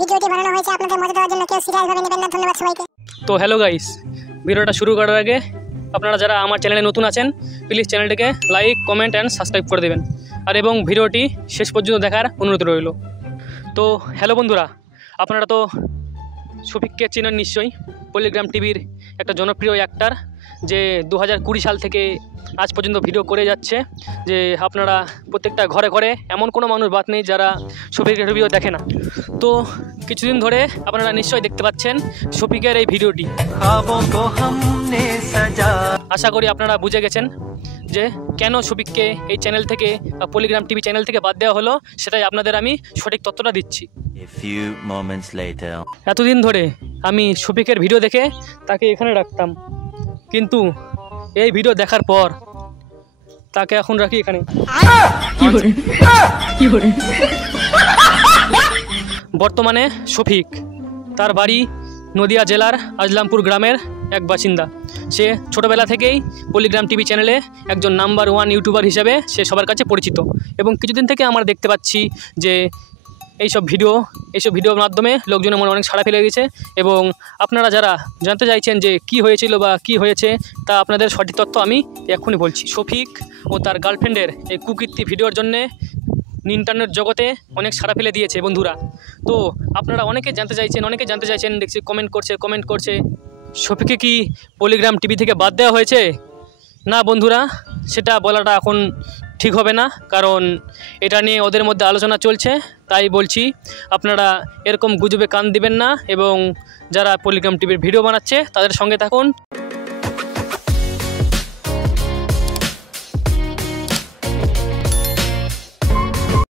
ভিডিওটি বানানো হয়েছে আপনাদের মজা দেওয়ার জন্য, কেউ সিরিয়াস ভাবে নেবেন না। ধন্যবাদ সবাইকে। তো হ্যালো গাইস, ভিডিওটা শুরু করার আগে আপনারা যারা আমার চ্যানেলে নতুন আছেন প্লিজ চ্যানেলটিকে লাইক, কমেন্ট অ্যান্ড সাবস্ক্রাইব করে দেবেন আর এবং ভিডিওটি শেষ পর্যন্ত দেখার অনুরোধ রইল। তো হ্যালো বন্ধুরা, আপনারা তো শফিককে চেনেন নিশ্চয়ই। পলিগ্রাম টিভির একটা জনপ্রিয় অ্যাক্টর, যে 2020 সাল থেকে আজ পর্যন্ত ভিডিও করে যাচ্ছে। যে আপনারা প্রত্যেকটা ঘরে ঘরে এমন কোনো মানুষ বাদ নেই যারা শফিকের ভিডিও দেখে না। তো কিছুদিন ধরে আপনারা নিশ্চয়ই দেখতে পাচ্ছেন শফিকের এই ভিডিওটি। আশা করি আপনারা বুঝে গেছেন যে কেন শফিককে এই চ্যানেল থেকে পলিগ্রাম টিভি চ্যানেল থেকে বাদ দেওয়া হলো, সেটাই আপনাদের আমি সঠিক তথ্যটা দিচ্ছি। এতদিন ধরে আমি শফিকের ভিডিও দেখে তাকে এখানে রাখতাম, কিন্তু এই ভিডিও দেখার পর তাকে এখন রাখি এখানে। বর্তমানে শফিক তার বাড়ি নদিয়া জেলার আজলামপুর গ্রামের এক বাসিন্দা। সে ছোটোবেলা থেকেই পলিগ্রাম টিভি চ্যানেলে একজন নাম্বার 1 ইউটিউবার হিসেবে সে সবার কাছে পরিচিত, এবং কিছুদিন থেকে আমরা দেখতে পাচ্ছি যে এইসব ভিডিওর মাধ্যমে লোকজনের মনে অনেক সাড়া ফেলে গেছে। এবং আপনারা যারা জানতে চাইছেন যে কি হয়েছিল বা কি হয়েছে, তা আপনাদের সঠিক তথ্য আমি এক্ষুনি বলছি। শফিক ও তার গার্লফ্রেন্ডের এই কুকীর্তি ভিডিওর জন্যে ইন্টারনেট জগতে অনেক সাড়া ফেলে দিয়েছে বন্ধুরা। তো আপনারা অনেকে জানতে চাইছেন, দেখছি কমেন্ট করছে শফিককে কি পলিগ্রাম টিভি থেকে বাদ দেওয়া হয়েছে? না বন্ধুরা, সেটা বলাটা এখন ঠিক হবে না, কারণ এটা নিয়ে ওদের মধ্যে আলোচনা চলছে। তাই বলছি, আপনারা এরকম গুজবে কান দিবেন না, এবং যারা পলিগ্রাম টিভির ভিডিও বানাচ্ছে তাদের সঙ্গে থাকুন।